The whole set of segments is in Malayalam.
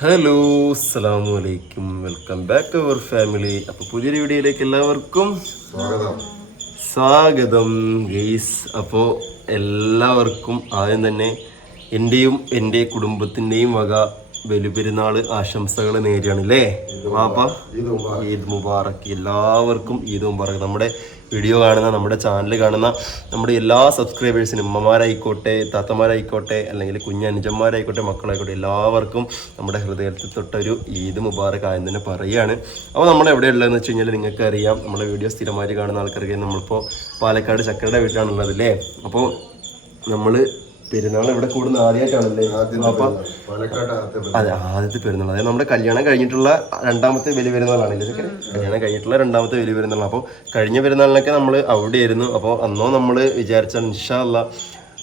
ഹലോ അസ്സാം വലൈക്കും welcome back to our family. അപ്പോൾ പുതിയൊരു വീഡിയോയിലേക്ക് എല്ലാവർക്കും സ്വാഗതം. ഗെയ്സ് അപ്പോൾ എല്ലാവർക്കും ആദ്യം തന്നെ എന്റെയും എന്റെ കുടുംബത്തിന്റെയും വക ബലിപെരുന്നാൾ ആശംസകൾ നേരിയാണ് അല്ലേ? മുബാറക്. ഈദ് മുബാറക്ക് എല്ലാവർക്കും ഈദ് മുബാറക്ക് നമ്മുടെ വീഡിയോ കാണുന്ന നമ്മുടെ ചാനൽ കാണുന്ന നമ്മുടെ എല്ലാ സബ്സ്ക്രൈബേഴ്സിനും ഉമ്മമാരായിക്കോട്ടെ താത്തമാരായിക്കോട്ടെ അല്ലെങ്കിൽ കുഞ്ഞനുജന്മാരായിക്കോട്ടെ മക്കളായിക്കോട്ടെ എല്ലാവർക്കും നമ്മുടെ ഹൃദയത്തിൽ തൊട്ടൊരു ഈദ് മുബാറക് ആയെന്ന് തന്നെ പറയുകയാണ് അപ്പോൾ നമ്മൾ എവിടെയുള്ളതെന്ന് വെച്ച് കഴിഞ്ഞാൽ നിങ്ങൾക്കറിയാം നമ്മുടെ വീഡിയോ സ്ഥിരമായിട്ട് കാണുന്ന ആൾക്കാർക്ക് നമ്മളിപ്പോൾ പാലക്കാട് ചക്കരയുടെ വീട്ടിലാണുള്ളത് അല്ലേ അപ്പോൾ നമ്മൾ പെരുന്നാൾ ഇവിടെ കൂടുന്ന ആദ്യമായിട്ടാണല്ലേ. അതെ ആദ്യത്തെ പെരുന്നാൾ. അതായത് നമ്മുടെ കല്യാണം കഴിഞ്ഞിട്ടുള്ള രണ്ടാമത്തെ വലിയ പെരുന്നാളാണ് ഇതൊക്കെ? കല്യാണം കഴിഞ്ഞിട്ടുള്ള രണ്ടാമത്തെ വലിയ പെരുന്നാൾ അപ്പോൾ കഴിഞ്ഞ പെരുന്നാളിനൊക്കെ നമ്മൾ അവിടെയായിരുന്നു അപ്പോൾ അന്നോ നമ്മൾ വിചാരിച്ചാൽ ഇൻഷാല്ല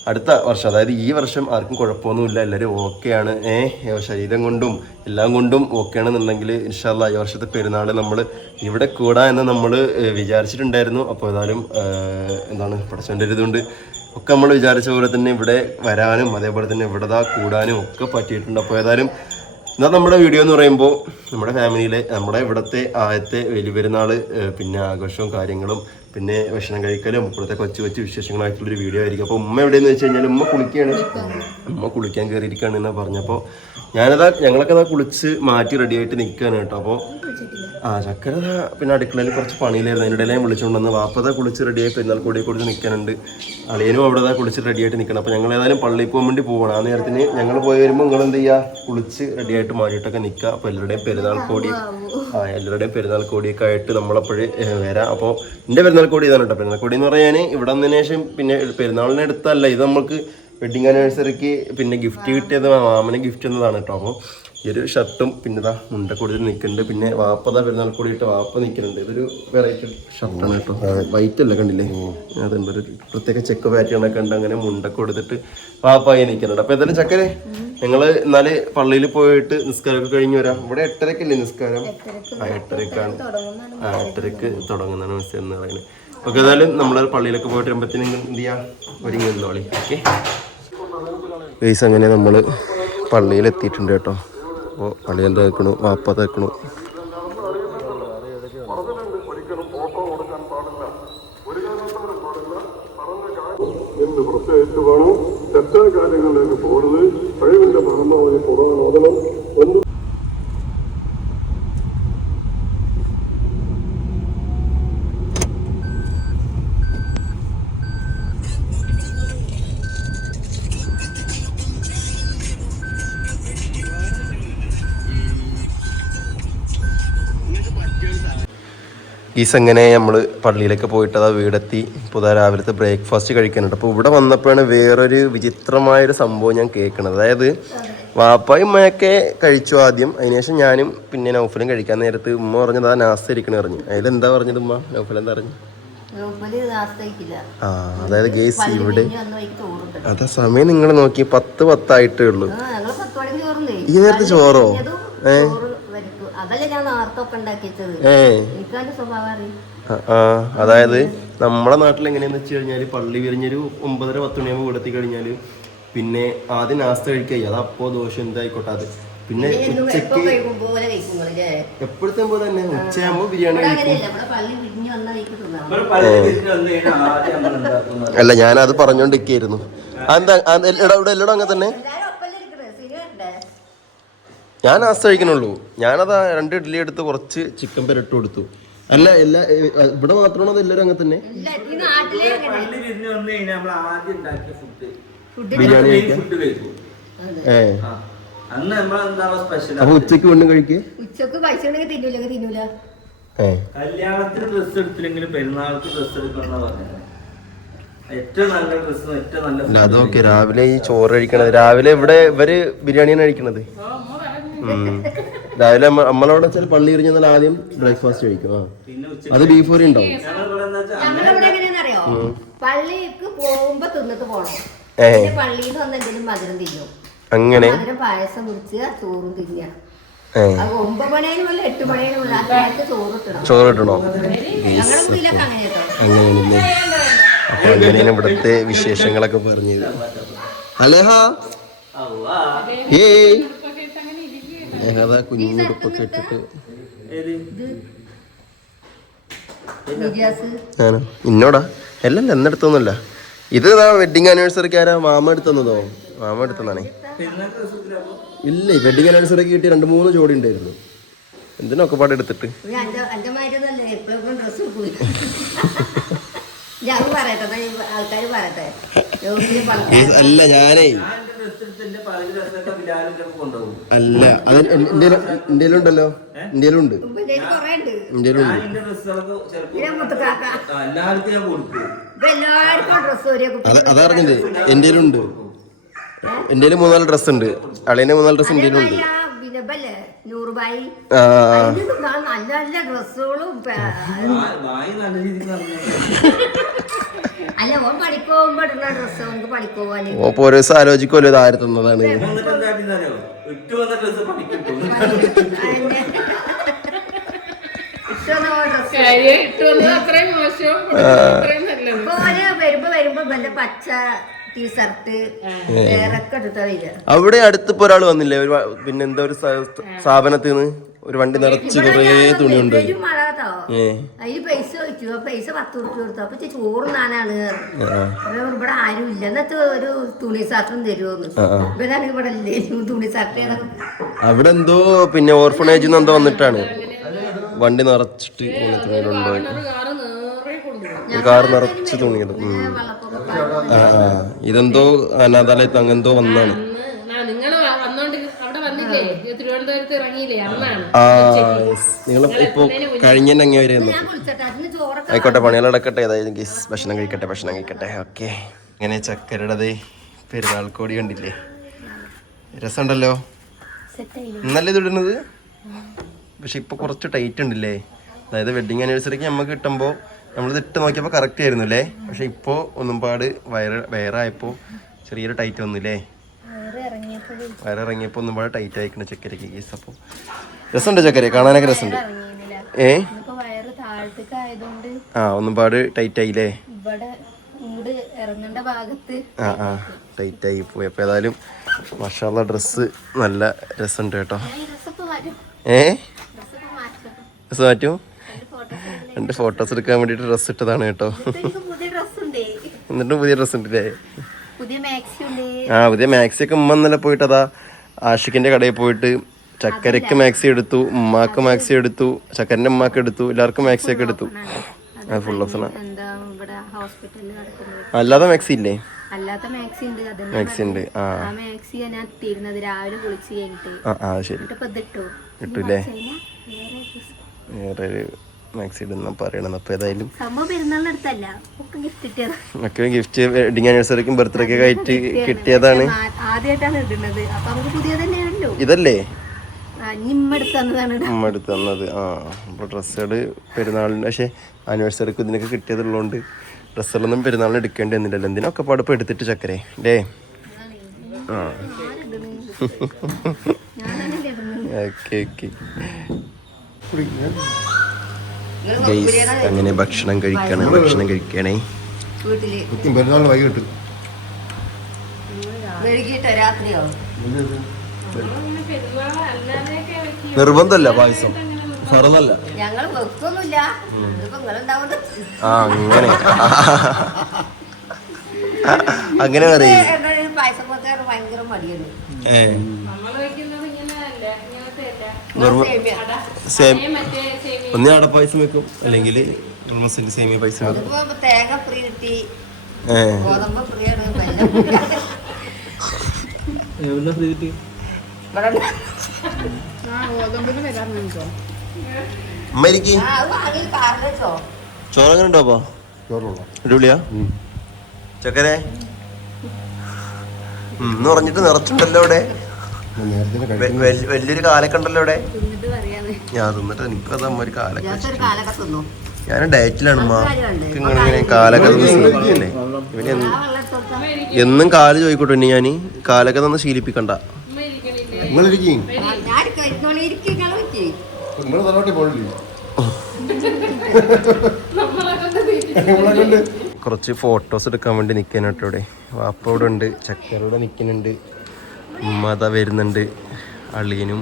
അടുത്ത വർഷം അതായത് ഈ വർഷം ആർക്കും കുഴപ്പമൊന്നുമില്ല. എല്ലാവരും ഓക്കെയാണ്. ഏഹ് ശരീരം കൊണ്ടും എല്ലാം കൊണ്ടും ഓക്കെ ആണെന്നുണ്ടെങ്കിൽ ഇൻഷാല്ല ഈ വർഷത്തെ പെരുന്നാൾ നമ്മൾ ഇവിടെ കൂടാ എന്ന് നമ്മൾ വിചാരിച്ചിട്ടുണ്ടായിരുന്നു. അപ്പോൾ ഏതായാലും എന്താണ് ഇതുകൊണ്ട് ഒക്കെ നമ്മൾ വിചാരിച്ച പോലെ തന്നെ ഇവിടെ വരാനും അതേപോലെ തന്നെ ഇവിടെ ദാ കൂടാനും ഒക്കെ പറ്റിയിട്ടുണ്ട്. അപ്പോൾ ഏതായാലും എന്നാൽ നമ്മുടെ വീഡിയോ എന്ന് പറയുമ്പോൾ നമ്മുടെ ഫാമിലിയിലെ നമ്മുടെ ഇവിടുത്തെ ആദ്യത്തെ വലിയ പെരുന്നാൾ പിന്നെ ആഘോഷവും കാര്യങ്ങളും പിന്നെ ഭക്ഷണം കഴിക്കലും ഇപ്പോഴത്തെ കൊച്ചു കൊച്ചു വിശേഷങ്ങളായിട്ടുള്ളൊരു വീഡിയോ ആയിരിക്കും. അപ്പോൾ ഉമ്മ എവിടെയെന്ന് വെച്ച് കഴിഞ്ഞാൽ ഉമ്മ കുളിക്കുകയാണ് ഉമ്മ കുളിക്കാൻ കയറിയിരിക്കുകയാണ് എന്നാ പറഞ്ഞപ്പോൾ ഞാനതാ ഞങ്ങളൊക്കെ അതാ കുളിച്ച് മാറ്റി റെഡിയായിട്ട് നിൽക്കുകയാണ് കേട്ടോ. അപ്പോൾ ആ ചക്കര പിന്നെ അടുക്കളയിൽ കുറച്ച് പണിയിലായിരുന്നു അതിന്റെ ഇടയിൽ ഞാൻ വിളിച്ചുകൊണ്ടുവന്ന് വാപ്പത കുളിച്ച് റെഡിയായി പെരുന്നാൾ കൂടി കൊടുത്ത് നിൽക്കാനുണ്ട് അളിയനും അവിടെ ദാ കുളിച്ച് റെഡിയായിട്ട് നിൽക്കണം അപ്പോൾ ഞങ്ങൾ ഏതായാലും പള്ളിയിൽ പോകാൻ വേണ്ടി പോകണം ആ നേരത്തിന് ഞങ്ങൾ പോയി വരുമ്പോൾ നിങ്ങൾ എന്ത് ചെയ്യുക കുളിച്ച് റെഡിയായിട്ട് മാറിയിട്ടൊക്കെ നിൽക്കുക അപ്പോൾ എല്ലാവരുടെയും പെരുന്നാൾ കോടി ആ എല്ലാവരുടെയും പെരുന്നാൾ കൂടിയൊക്കെ ആയിട്ട് നമ്മളപ്പോഴേ വരാം. അപ്പോൾ എന്റെ പെരുന്നാൾ കൂടി ഇതാണ് കേട്ടോ. പെരുന്നാൾ കൂടി എന്ന് പറയാൻ ഇവിടെ വന്നതിന് ശേഷം പിന്നെ പെരുന്നാളിന് അടുത്തല്ല. ഇത് നമുക്ക് വെഡിങ് ആനിവേഴ്സറിക്ക് പിന്നെ ഗിഫ്റ്റ് കിട്ടിയത് മാമന് ഗിഫ്റ്റ് എന്നതാണ് കേട്ടോ. അപ്പോൾ ഈ ഒരു ഷർട്ടും പിന്നെ ഇതാ മുണ്ട കൊടുത്ത് നിൽക്കുന്നുണ്ട് പിന്നെ വാപ്പത പെരുന്നാൾ കൂടിയിട്ട് വാപ്പ നിൽക്കുന്നുണ്ട് ഇതൊരു വെറൈറ്റി ഷർട്ടാണ് കേട്ടോ. വൈറ്റ് അല്ല കണ്ടില്ലേ? അതുണ്ട് ഒരു പ്രത്യേക ചെക്ക് പാറ്റേണൊക്കെ ഉണ്ട് അങ്ങനെ മുണ്ട കൊടുത്തിട്ട് വാപ്പായി നിൽക്കുന്നുണ്ട് അപ്പോൾ എന്തായാലും ചക്കരെ ഞങ്ങൾ എന്നാൽ പള്ളിയിൽ പോയിട്ട് നിസ്കാരമൊക്കെ കഴിഞ്ഞ് വരാം. ഇവിടെ എട്ടരക്കല്ലേ നിസ്കാരം? ആ എട്ടരക്കാണ്. ആ എട്ടരക്ക് തുടങ്ങുന്നതാണ് മിസ് എന്ന് പറയുന്നത്. ഓക്കെ ഏതായാലും നമ്മൾ പള്ളിയിലൊക്കെ പോയിട്ട് വരുമ്പോഴത്തേനും എന്ത് ചെയ്യാം? ഒരുങ്ങി നിന്നോളി ഓക്കെ? അങ്ങനെ നമ്മൾ പള്ളിയിൽ എത്തിയിട്ടുണ്ട് കേട്ടോ. അപ്പോൾ പള്ളിയിൽ തേക്കണു വാപ്പ തേക്കണു ഗീസ് അങ്ങനെ നമ്മൾ പള്ളിയിലേക്ക് പോയിട്ട് അതാ വീടെത്തി. പുതിയ രാവിലത്തെ ബ്രേക്ക്ഫാസ്റ്റ് കഴിക്കാനുണ്ട്. അപ്പോൾ ഇവിടെ വന്നപ്പോഴാണ് വേറൊരു വിചിത്രമായൊരു സംഭവം ഞാൻ കേൾക്കുന്നത് അതായത് വാപ്പായും ഉമ്മയൊക്കെ കഴിച്ചു ആദ്യം. അതിനുശേഷം ഞാനും പിന്നെ നൗഫലും കഴിക്കാൻ നേരത്ത് ഉമ്മ പറഞ്ഞത് ആ നാസ്ത ഇരിക്കണ പറഞ്ഞു. അതിലെന്താ പറഞ്ഞത് ഉമ്മ? നൗഫൽ എന്താ പറഞ്ഞു ആ അതായത് ഗേസ് ഇവിടെ അതാ സമയം നിങ്ങൾ നോക്കി പത്ത് പത്തായിട്ടേ ഉള്ളൂ. ഈ നേരത്തെ ചോറോ? ഏ? അതായത് നമ്മളെ നാട്ടിൽ എങ്ങനെയാന്ന് വെച്ച് കഴിഞ്ഞാൽ പള്ളി വിരിഞ്ഞൊരു ഒമ്പതര പത്ത് മണിയാകുമ്പോൾ ഇവിടെ കഴിഞ്ഞാൽ പിന്നെ ആദ്യം നാസ്ത കഴിക്കുക അത് അപ്പോ ദോശ എന്തായിക്കോട്ടെ അത്. പിന്നെ ഉച്ചയ്ക്ക് എപ്പോഴത്തെ പോലെ തന്നെ ഉച്ചയാകുമ്പോ ബിരിയാണി കഴിക്കും. അല്ല ഞാനത് പറഞ്ഞോണ്ടിരിക്കായിരുന്നു. അതെന്താ അത് എടാ ഇവിടെ എല്ലായിടും അങ്ങനെ തന്നെ എല്ലാരും ഒപ്പല്ലേ ഇരിക്കണേ സിനിമ ഉണ്ടേ ഞാൻ കഴിക്കണുള്ളൂ ഞാനതാ രണ്ട് ഇഡ്ഡലി എടുത്ത് കുറച്ച് ചിക്കൻ പെരട്ട് കൊടുത്തു. അല്ല എല്ലാ ഇവിടെ മാത്രമാണോ അത് എല്ലാവരും അങ്ങനെ തന്നെ? ബിരിയാണി കഴിക്കാം? ഏ. അപ്പൊ ഉച്ചയ്ക്ക് വീണ്ടും കഴിക്കുക ഉച്ചയ്ക്ക് പൈസ തിന്നൂല കല്യാണത്തിന് ഡ്രസ്സ് എടുത്തില്ലെങ്കിലും പെരുന്നാൾക്ക് ഡ്രസ്സ് എടുക്കണം പറഞ്ഞത്. അല്ല അതൊക്കെ രാവിലെ ഈ ചോറ് കഴിക്കണത്. രാവിലെ ഇവിടെ ഇവർ ബിരിയാണിയാണ് കഴിക്കണത്. രാവിലെ നമ്മ- നമ്മളവിടെ വെച്ചാൽ പള്ളി ഇരിഞ്ഞാൽ ആദ്യം ബ്രേക്ക്ഫാസ്റ്റ് കഴിക്കും. ആ. അത് ബീഫ് കറി ഉണ്ടാവും. എങ്ങനെയാണെന്നറിയോ പള്ളിക്ക് പോകുമ്പോ തിന്നിട്ട് പോണം. പിന്നെ പള്ളിയിൽ നിന്ന് വന്ന് എന്തെങ്കിലും മധുരം തിന്നും. അങ്ങനെ? മധുരം പായസം കുടിച്ച് ചോറും തിന്നുക ഏ. അത് ഒമ്പത് മണിയേനും അല്ല എട്ട് മണിയേനും അല്ല ആ നേരത്ത് ചോറ് കിട്ടണം ചോറ് കിട്ടണോ ഞങ്ങളുടെ വീട്ടിലൊക്കെ അങ്ങനെ കേട്ടോ. അങ്ങനെയാണല്ലേ? അപ്പൊ അങ്ങനെയാണ് ഇവിടുത്തെ വിശേഷങ്ങളൊക്കെ പറഞ്ഞത്. അലേഹ? ഏയ്. ഏതാ? കുഞ്ഞുടുപ്പൊക്കെ ഇട്ടിട്ട് ഞാനോ? ഇന്നോടാ? അല്ലല്ല എന്നെടുത്തൊന്നുമല്ല ഇത് വെഡിങ് ആനിവേഴ്സറിക്ക് ആരാ മാമ എടുത്തന്നതോ? മാമ എടുത്തതാണേ. ഇല്ല വെഡിങ് ആനിവേഴ്സറിക്ക് കിട്ടി രണ്ട് മൂന്ന് ജോഡി ഉണ്ടായിരുന്നു. എന്തിനൊക്കെ പാടെ എടുത്തിട്ട്? അല്ല ഞാനേ അല്ല അത് ഇന്ത്യയിലും ഉണ്ടല്ലോ ഇന്ത്യയിലും ഉണ്ട് കൊറേ ഉണ്ട് ഇന്ത്യയിലും ഞാൻ ഉണ്ട് എന്റെ ഡ്രസ്സുകളൊക്കെ ചിലപ്പോ പിന്നെ മുത്തുക്കാക്ക ആ, എല്ലാവർക്കും ഞാൻ കൊടുക്കും. ഇപ്പൊ എല്ലാവർക്കും ഡ്രസ്സ് അത് അതറിഞ്ഞില്ലേ ഇന്ത്യയിലും ഉണ്ട് ഇന്ത്യയിൽ മൂന്നാൽ ഡ്രസ് ഉണ്ട് അളിയന്റെ മൂന്നാൽ ഡ്രസ് ഇന്ത്യയിലും ഉണ്ട് പിന്നെ ഇപ്പല്ലേ നൂറുബായി. ആ. അതിന് നല്ല നല്ല ഡ്രസ്സുകളും അല്ല ഓൻ ഇടുന്ന ദിവസം ആലോചിക്കുമല്ലോ ഇത് എന്താ ഇട്ട് വന്ന കാര്യം ഇട്ട് വന്നത് അത്രയും കൊടുത്തത് അത്രയും നല്ലത്. ഓന് വരുമ്പോ വരുമ്പോ പച്ച ടീഷർട്ട് വേറൊക്കെ എടുത്താ വരിക. അവിടെ അടുത്തിപ്പോ ഒരാൾ വന്നില്ലേ? പിന്നെന്താ വ- പിന്നെ എന്താ ഒരു സ്ഥാപനത്തിന് സ്ഥാപനത്തിൽ നിന്ന് ഒരു വണ്ടി നിറച്ച് കുറേ തുണിയുണ്ട്. മഴ അതിന് പൈസ ചോദിച്ചു. ആ പൈസ പത്ത് റുപ്യ കൊടുത്തു. അപ്പൊ ചോറ് നാനാണ്. ഇവിടെ ആരും ഇല്ല. എന്നിട്ട് ഒരു തുണി സാത്രം തരുമോന്ന് ഇവരാണെങ്കിൽ ഇവിടെ ഇല്ലേ തുണി സാത്രം അവിടെ എന്തോ പിന്നെ ഓർഫണേജ് എന്തോ വന്നിട്ടാണ്. വണ്ടി നിറച്ചിട്ട് തുണി തുണികളുണ്ടോ ഒരു കാറ് നേറെ കൊണ്ടുപോകും കാർ നിറച്ച് ആ. ഇതെന്തോ അനാഥാലയത്ത് അങ്ങെന്തോ വന്നാണ് അന്ന് നിങ്ങൾ വന്നോണ്ട് അവിടെ വന്നില്ലേ ഇത് തിരുവനന്തപുരത്ത് ഇറങ്ങിയില്ലേ അന്നാണ് ആ നിങ്ങൾ ഇപ്പോൾ കഴിഞ്ഞ അങ്ങേ വരെ ഞാൻ വിളിച്ചട്ടെ അതിന് ചോറൊക്കെ ആയിക്കോട്ടെ പണികൾ അടക്കട്ടെ ഏതായാലും ഗീസ് ഭക്ഷണം കഴിക്കട്ടെ ഭക്ഷണം കഴിക്കട്ടെ. ഓക്കെ ഇങ്ങനെ ചക്കരയുടെ പെരുന്നാൾ കോടി കണ്ടില്ലേ? രസമുണ്ടല്ലോ. ഇന്നല്ലേ ഇത് ഇടുന്നത്? പക്ഷെ ഇപ്പൊ കുറച്ച് ടൈറ്റ് ഉണ്ടല്ലേ? അതായത് വെഡിങ് ആനിവേഴ്സറിക്ക് നമുക്ക് കിട്ടുമ്പോൾ നമ്മളിത് ഇട്ട് നോക്കിയപ്പോൾ കറക്റ്റ് ആയിരുന്നു അല്ലേ? പക്ഷെ ഇപ്പോൾ ഒന്നും പാട് വയറ് വയറായപ്പോൾ ചെറിയൊരു ടൈറ്റ് വന്നില്ലേ? വയറ് ഇറങ്ങിയപ്പോൾ ഒന്നും പാട് ടൈറ്റ് ആയിക്കണ ചക്കരക്ക് കേസ് അപ്പോൾ രസമുണ്ട് ചക്കര കാണാനൊക്കെ രസമുണ്ട്? ഏ? ആ ഒന്നും പാട് ടൈറ്റ് ആയില്ലേ? ഇവിടെ ആ ആ ടൈറ്റ് ആയി പോയി. അപ്പോൾ ഏതായാലും മഷാല ഡ്രസ്സ് നല്ല രസമുണ്ട് കേട്ടോ. ഏ ഡ്രസ്സ് മാറ്റും. രണ്ട് ഫോട്ടോസ് എടുക്കാൻ വേണ്ടിയിട്ട് ഡ്രസ്സ് ഇട്ടതാണ് കേട്ടോ. എന്നിട്ടും പുതിയ ഡ്രസ്സ് ഉണ്ടല്ലേ? പുതിയ മാക്സി ആ പുതിയ മാക്സി ഒക്കെ ഉമ്മ ഇന്നലെ പോയിട്ട് അതാ ആഷിഖിന്റെ കടയിൽ പോയിട്ട് ചക്കരക്ക് മാക്സി എടുത്തു ഉമ്മാക്ക് മാക്സി എടുത്തു ചക്കരന്റെ ഉമ്മാക്ക് എടുത്തു എല്ലാവർക്കും മാക്സി ഒക്കെ എടുത്തു. ഫുൾ നടക്കുന്നത്? അല്ലാതെ മാക്സി ഇല്ലേ? അല്ലാത്ത മാക്സി ഉണ്ട് മാക്സി ഉണ്ട് ആ. മാക്സി ഞാൻ തീരുന്നത് രാവിലെ കുളിച്ച് കഴിഞ്ഞിട്ട്. ആ ആ ശരി. കഴിഞ്ഞാ വേറെ dress. മാക്സി ഇടുന്ന പറയണത് അപ്പോൾ ഏതായാലും ഒക്കെ ഗിഫ്റ്റ് കിട്ടിയതാ. ഒക്കെ ഗിഫ്റ്റ് വെഡിങ് ആനിവേഴ്സറിക്കും ബർത്ത്ഡേ ഒക്കെ ആയിട്ട് കിട്ടിയതാണ്. ഇതല്ലേ? ആ, ഇനി തന്നതാണ് ഇടാൻ. തന്നത്. ആ അപ്പോൾ ഡ്രസ്സുകൾ പെരുന്നാളിന് പക്ഷേ ആനിവേഴ്സറിക്ക് ഇതിനൊക്കെ കിട്ടിയതുള്ളതുകൊണ്ട് ഡ്രസ്സുകളൊന്നും പെരുന്നാളിന് എടുക്കേണ്ടി വന്നില്ലല്ലോ. എന്തിനൊക്കെ പാടപ്പ് എടുത്തിട്ട് ചക്കരേ? ഡേ ആ. ഓക്കെ ഓക്കെ ഗൈസ് അങ്ങനെ ഭക്ഷണം കഴിക്കണം ഭക്ഷണം കഴിക്കണേ. പെരുന്നാൾ വൈകിട്ട്. നിർബന്ധമല്ല പായസം. ഫറന്നല്ല ആ അങ്ങനെ. അങ്ങനെ പറയും. ഏ നമ്മൾ വെക്കുന്നത് ഇങ്ങനെ അല്ല സേമിയ. സേം ഒന്നേ അട പായസം വെക്കും. അല്ലെങ്കിൽ ഓൾമോസ്റ്റ് സേമിയ പായസം വെക്കും. തേങ്ങ ഫ്രീ കിട്ടി. ഗോതമ്പ് ഫ്രീ. ഇവിടെ ഉണ്ട്. അപ്പൊ? ചോറുള്ള? അടിപൊളിയാ. ചക്കരെ. എന്ന് പറഞ്ഞിട്ട് നിറച്ചുണ്ടല്ലോ ഇവിടെ. വലിയൊരു കാലൊക്കെ ഉണ്ടല്ലോ ഇവിടെ ഞാൻ തിന്നിട്ട് എനിക്ക് അമ്മ ഒരു കാലൊക്കെ ഞാൻ ഡയറ്റിലാണ് മാങ്ങനെ ഇങ്ങനെ കാലൊക്കെ തന്ന് ശീലിപ്പിക്കല്ലേ ഇവന് ആ എന്ന് കാൽ ചോദിക്കോട്ടെ ഇനി ഞാൻ കാലൊക്കെ തന്ന് ശീലിപ്പിക്കണ്ട. നിങ്ങളിരിക്കും? നിങ്ങൾ പോകണില്ലേ കുറച്ച് ഫോട്ടോസ് എടുക്കാൻ വേണ്ടി നിൽക്കാനായിട്ട് ഇവിടെ. വാപ്പ ഇവിടെ ഉണ്ട് ചക്കരയുടെ നിൽക്കുന്നുണ്ട് ഉമ്മ അതാ വരുന്നുണ്ട്. അളിയനും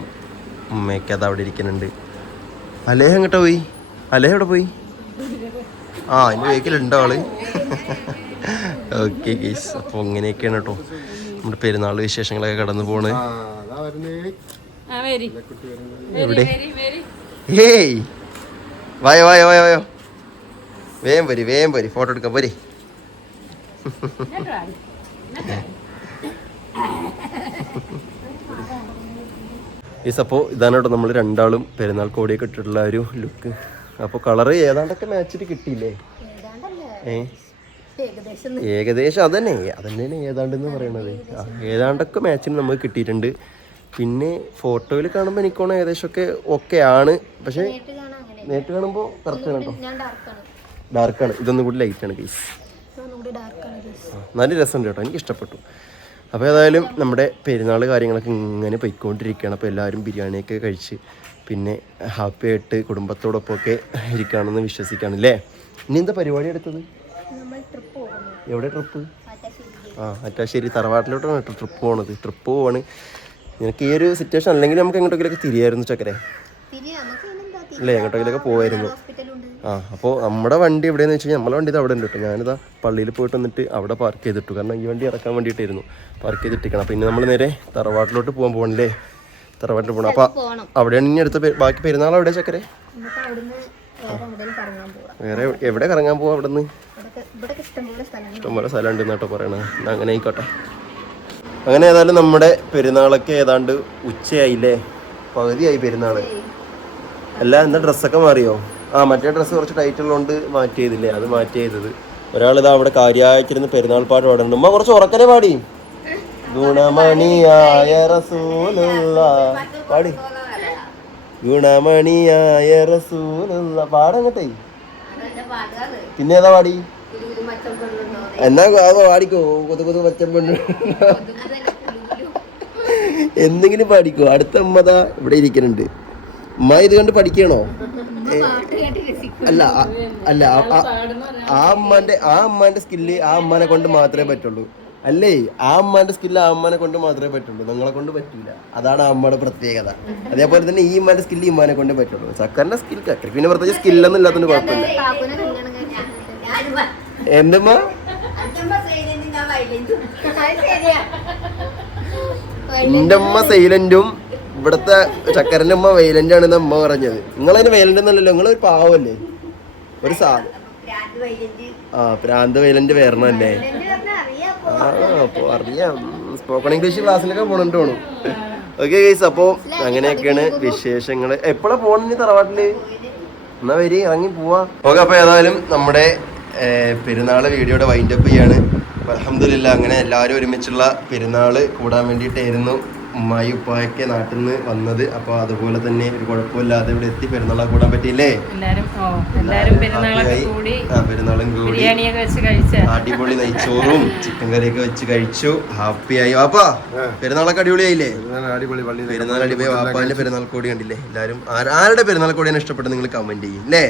ഉമ്മയൊക്കെ അത് അവിടെ ഇരിക്കുന്നുണ്ട്. അലേഹ എങ്ങോട്ടാ പോയി? അലേഹ എവിടെ പോയി? ആ അതിന്റെ വേക്കിലുണ്ടോ ആൾ? ഓക്കെ ഗീസ് അപ്പോൾ ഇങ്ങനെയൊക്കെയാണ് കേട്ടോ. നമ്മുടെ പെരുന്നാൾ വിശേഷങ്ങളൊക്കെ കടന്നു പോണ്. വരി എവിടെ? ഏയ് വരി ഹേയ്. വായോ വായോ വായോ വായോ. വേം വരി വേം വരി. ഫോട്ടോ എടുക്കാൻ പോരി ഈ സപ്പോ ഇതാണ് കേട്ടോ നമ്മൾ രണ്ടാളും പെരുന്നാൾ കോടിയൊക്കെ ഇട്ടിട്ടുള്ള ഒരു ലുക്ക് അപ്പോൾ കളറ് ഏതാണ്ടൊക്കെ മാച്ചിട്ട് കിട്ടിയില്ലേ? ഏ? ഏകദേശം അതന്നെ. അതന്നെയാണ് ഏതാണ്ടെന്ന് പറയണത്. ഏതാണ്ടൊക്കെ മാച്ചിന് നമുക്ക് കിട്ടിയിട്ടുണ്ട്. പിന്നെ ഫോട്ടോയിൽ കാണുമ്പോൾ എനിക്കോണം ഏകദേശമൊക്കെ ഓക്കെ ആണ്. പക്ഷേ നേരിട്ട് കാണുമ്പോൾ കറക്റ്റ് കേട്ടോ. ഡാർക്കാണ് ഇതൊന്നും കൂടി ലൈറ്റാണ് ഗൈസ് നല്ല രസമുണ്ട് കേട്ടോ. എനിക്ക് ഇഷ്ടപ്പെട്ടു അപ്പോൾ ഏതായാലും നമ്മുടെ പെരുന്നാൾ കാര്യങ്ങളൊക്കെ ഇങ്ങനെ പോയിക്കൊണ്ടിരിക്കുകയാണ്. അപ്പോൾ എല്ലാവരും ബിരിയാണിയൊക്കെ കഴിച്ച് പിന്നെ ഹാപ്പി ആയിട്ട് കുടുംബത്തോടൊപ്പമൊക്കെ ഇരിക്കുകയാണെന്ന് വിശ്വസിക്കുകയാണ് അല്ലേ? ഇനി എന്താ പരിപാടി എടുത്തത് എവിടെ ട്രിപ്പ് ആ അറ്റാശ്ശേരി തറവാട്ടിലോട്ടാണ് ട്രിപ്പ് പോണത്. ട്രിപ്പ് പോവാണ്. നിനക്ക് ഈ ഒരു സിറ്റുവേഷൻ അല്ലെങ്കിൽ നമുക്ക് എങ്ങോട്ടെങ്കിലൊക്കെ തിരിയായിരുന്നു ചക്കരെ? അല്ലേ എങ്ങോട്ടെങ്കിലൊക്കെ പോവായിരുന്നു. ആ അപ്പോൾ നമ്മുടെ വണ്ടി എവിടെയെന്ന് വെച്ച് കഴിഞ്ഞാൽ നമ്മളെ വണ്ടി ഇത് അവിടെ ഉണ്ട് കേട്ടോ. ഞാനിതാ പള്ളിയിൽ പോയിട്ട് വന്നിട്ട് അവിടെ പാർക്ക് ചെയ്തിട്ടു. കാരണം ഈ വണ്ടി ഇറക്കാൻ വേണ്ടിയിട്ടായിരുന്നു. പാർക്ക് ചെയ്തിട്ടിരിക്കണം. പിന്നെ നമ്മൾ നേരെ തറവാട്ടിലോട്ട് പോകാൻ പോകണല്ലേ തറവാട്ടിൽ പോകണം അപ്പോൾ അവിടെയാണ് ഇനി അടുത്ത ബാക്കി പെരുന്നാൾ അവിടെ ചക്കരെ? വേറെ എവിടെ കറങ്ങാൻ പോവാം അവിടെ നിന്ന് ഇഷ്ടംപോലെ സ്ഥലം ഉണ്ട് കേട്ടോ പറയണത് അങ്ങനെ ആയിക്കോട്ടെ. അങ്ങനെ ഏതായാലും നമ്മുടെ പെരുന്നാളൊക്കെ ഏതാണ്ട് ഉച്ചയായില്ലേ? പകുതിയായി പെരുന്നാൾ. അല്ല എന്താ ഡ്രസ്സൊക്കെ മാറിയോ? ആ മറ്റേ ഡ്രസ്സ് കുറച്ച് ടൈറ്റ് ഉള്ളതുകൊണ്ട് മാറ്റി ചെയ്തില്ലേ അത് മാറ്റി ചെയ്തത് ഇതാ അവിടെ കാര്യമായിട്ടിരുന്ന് പെരുന്നാൾ പാട്ട് പാടുന്നുണ്ട്. ഉമ്മ കുറച്ച് ഉറക്കനെ പാടി? ഗുണമണിയായ റസൂലുള്ള പാടി. ഗുണമണിയായ റസൂലുള്ള പാടങ്ങട്ടെ. പിന്നെ ഏതാ പാടി? എന്നാ പാടിക്കോ. കൊതു കൊതു മച്ചം പെണ്ണു. എന്തെങ്കിലും പാടിക്കോ. അടുത്ത അമ്മതാ ഇവിടെ ഇരിക്കുന്നുണ്ട്. ഉമ്മ ഇത് കണ്ട് പഠിക്കണോ? അല്ല അല്ല ആ- അമ്മാന്റെ ആ അമ്മാന്റെ സ്കില്ല് ആ അമ്മനെ കൊണ്ട് മാത്രമേ പറ്റുള്ളൂ. അല്ലേ? ആ അമ്മാന്റെ സ്കില്ല് ആ അമ്മനെ കൊണ്ട് മാത്രമേ പറ്റുള്ളൂ. നിങ്ങളെ കൊണ്ട് പറ്റൂല. അതാണ് ആ അമ്മയുടെ പ്രത്യേകത. അതേപോലെ തന്നെ ഈ അമ്മാന്റെ സ്കില്ല് ഈ അമ്മനെ കൊണ്ട് പറ്റുള്ളൂ. സക്കറിന്റെ സ്കിൽ പിന്നെ പ്രത്യേകിച്ച് സ്കില്ലൊന്നും ഇല്ലാത്തതിന് കുഴപ്പമില്ല. എന്തുമ്മ? എന്റെ അമ്മ സൈലന്റും ഇവിടുത്തെ ചക്കരന്റെ അമ്മ വൈലന്റ് ആണെന്ന് അമ്മ പറഞ്ഞത്. നിങ്ങളതിന് വൈലന്റ് നിങ്ങൾ ഒരു പാവല്ലേ? ഒരു സാ ആ പ്രാന്ത് വൈലന്റ് വരണല്ലേ ആ അപ്പോൾ അറിയാം. സ്പോക്കൺ ഇംഗ്ലീഷ് ക്ലാസ്സിലൊക്കെ പോണിട്ട് പോണു ഓക്കെ ഗൈസ് അപ്പോൾ അങ്ങനെയൊക്കെയാണ് വിശേഷങ്ങൾ എപ്പോഴാണ് പോകണമെങ്കിൽ തറവാട്ടിൽ? എന്നാ വരി ഇറങ്ങി പോവാ. ഓക്കെ അപ്പോൾ ഏതായാലും നമ്മുടെ പെരുന്നാൾ വീഡിയോയുടെ വൈൻഡപ്പ് ചെയ്യാണ്. അലഹമില്ല അങ്ങനെ എല്ലാവരും ഒരുമിച്ചുള്ള പെരുന്നാൾ കൂടാൻ വേണ്ടിയിട്ടായിരുന്നു. ഉമ്മായി ഉപ്പായൊക്കെ നാട്ടിൽ നിന്ന് വന്നത്. അപ്പോൾ അതുപോലെ തന്നെ ഒരു കുഴപ്പമില്ലാതെ ഇവിടെ എത്തി പെരുന്നാളെ കൂടാൻ പറ്റിയില്ലേ? എല്ലാരും ഓ എല്ലാരും പെരുന്നാളൊക്കെ കൂടി ആ പെരുന്നാളും കൂടി. വെച്ച് കഴിച്ച. അടിപൊളി നെയ്ച്ചോറും ചിക്കൻ കറിയൊക്കെ വെച്ച് കഴിച്ചു. ഹാപ്പി ആയി വാപ്പാ പെരുന്നാളൊക്കെ അടിപൊളിയായില്ലേ? നല്ല അടിപൊളി പള്ളി പെരുന്നാൾ അടിപൊളി. വാപ്പാന്റെ പെരുന്നാൾ കൂടി കണ്ടില്ലേ? എല്ലാവരും ആരുടെ പെരുന്നാൾ കൂടിയാണ് ഇഷ്ടപ്പെട്ടത് നിങ്ങൾ കമന്റ് ചെയ്യും അല്ലേ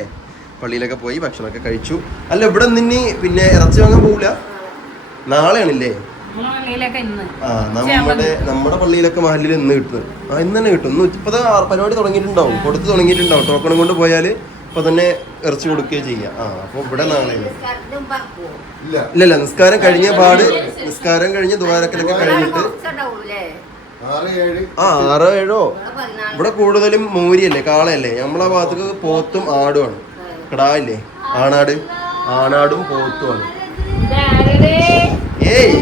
പള്ളിയിലൊക്കെ പോയി ഭക്ഷണമൊക്കെ കഴിച്ചു. അല്ല ഇവിടെ നിന്നി പിന്നെ ഇറച്ചി വാങ്ങാൻ പോകില്ല നാളെയാണില്ലേ? നമ്മുടെ നമ്മുടെ പള്ളിയിലൊക്കെ മഹലിൽ ഇന്ന് കിട്ടുന്നത് ആ ഇന്ന് തന്നെ കിട്ടും. ഇന്ന് ഇപ്പൊ പരിപാടി തുടങ്ങിയിട്ടുണ്ടാവും. കൊടുത്ത് തുടങ്ങിയിട്ടുണ്ടാവും. ടോക്കണും കൊണ്ട് പോയാൽ ഇപ്പൊ തന്നെ ഇറച്ചി കൊടുക്കുകയും ചെയ്യാം. ആ അപ്പൊ ഇവിടെ നാളെ ഇല്ല. ഇല്ല. ഇല്ല നിസ്കാരം കഴിഞ്ഞ പാട് നിസ്കാരം കഴിഞ്ഞ ദ്വാരക്കലൊക്കെ കഴിഞ്ഞിട്ട് ആ ആറോ ഏഴോ? ഇവിടെ കൂടുതലും മൂരിയല്ലേ കാളയല്ലേ. നമ്മളെ ഭാഗത്തേക്ക് പോത്തും ആടുമാണ്. കിടാവില്ലേ ആണാട്. ആണാടും പോത്തുമാണ്? ഏയ്!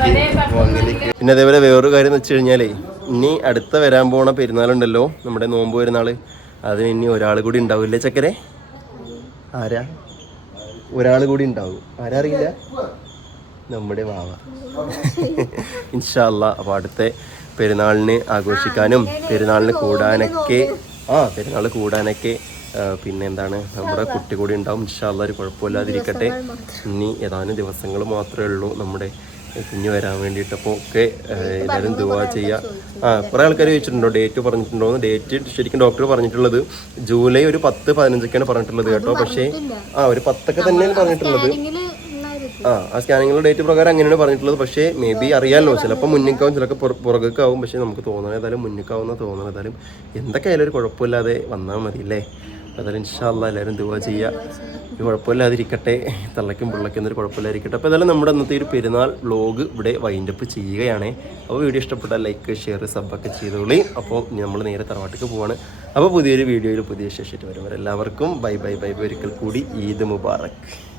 തലേ തട്ടുന്നില്ല. പിന്നെ അതേപോലെ വേറൊരു കാര്യം എന്ന് വെച്ച് കഴിഞ്ഞാലേ ഇനി അടുത്ത വരാൻ പോണ പെരുന്നാളുണ്ടല്ലോ നമ്മുടെ നോമ്പ് പെരുന്നാൾ. അതിന് ഇനി ഒരാൾ കൂടി ഉണ്ടാവില്ലേ ചക്കരെ? ആരാ? ഒരാൾ കൂടി ഉണ്ടാവും. ആരാ അറിയില്ല നമ്മുടെ വാവ. ഇൻഷാല്ല അപ്പൊ അടുത്ത പെരുന്നാളിന് ആഘോഷിക്കാനും പെരുന്നാളിന് കൂടാനൊക്കെ ആ പെരുന്നാൾ കൂടാനൊക്കെ പിന്നെ എന്താണ് നമ്മുടെ കുട്ടി കൂടി ഉണ്ടാവും. ഇൻഷാല്ല ഒരു കുഴപ്പമില്ലാതിരിക്കട്ടെ. ഇനി ഏതാനും ദിവസങ്ങൾ മാത്രമേ ഉള്ളൂ നമ്മുടെ കുഞ്ഞ് വരാൻ വേണ്ടിയിട്ട്. അപ്പോൾ ഒക്കെ എല്ലാവരും ദുവാ ചെയ്യുക ആ കുറേ ആൾക്കാർ ചോദിച്ചിട്ടുണ്ടോ? ഡേറ്റ് പറഞ്ഞിട്ടുണ്ടോ? ഡേറ്റ് ശരിക്കും ഡോക്ടർ പറഞ്ഞിട്ടുള്ളത് ജൂലൈ ഒരു പത്ത് പതിനഞ്ചൊക്കെയാണ് പറഞ്ഞിട്ടുള്ളത് കേട്ടോ. പക്ഷേ ആ ഒരു പത്തൊക്കെ തന്നെയാണ് പറഞ്ഞിട്ടുള്ളത്. ആ ആ സ്കാനിങ്ങിലെ ഡേറ്റ് പ്രകാരം അങ്ങനെയാണ് പറഞ്ഞിട്ടുള്ളത്. പക്ഷേ മേ ബി അറിയാമല്ലോ ചിലപ്പോൾ മുന്നിക്കാവും ചിലപ്പോൾ പുറ- പുറകേക്കാവും. പക്ഷേ നമുക്ക് തോന്നണ ഏതായാലും മുന്നിക്കാവുന്ന തോന്നണ. ഏതായാലും എന്തൊക്കെ ആയാലും ഒരു കുഴപ്പമില്ലാതെ വന്നാൽ മതി അല്ലേ? ഏതായാലും ഇൻഷാല്ല എല്ലാവരും ദുവാ ചെയ്യുക കുഴപ്പമില്ലാതിരിക്കട്ടെ. തള്ളയ്ക്കും പിള്ളയ്ക്കും എന്നൊരു കുഴപ്പമില്ലാതിരിക്കട്ടെ. അപ്പോൾ ഏതായാലും നമ്മുടെ അന്നത്തെ ഒരു പെരുന്നാൾ വ്ലോഗ് ഇവിടെ വൈൻഡപ്പ് ചെയ്യുകയാണ്. അപ്പോൾ വീഡിയോ ഇഷ്ടപ്പെട്ടാൽ ലൈക്ക് ഷെയർ സബ്ബൊക്കെ ചെയ്തോളി. അപ്പോൾ നമ്മൾ നേരെ തറവാട്ടിക്ക് പോവാണ്. അപ്പോൾ പുതിയൊരു വീഡിയോയിൽ പുതിയ ശേഷിയിട്ട് വരും എല്ലാവർക്കും ബൈ ബൈ ബൈ ബൈ ഒരിക്കൽ കൂടി ഈദ് മുബാറക്.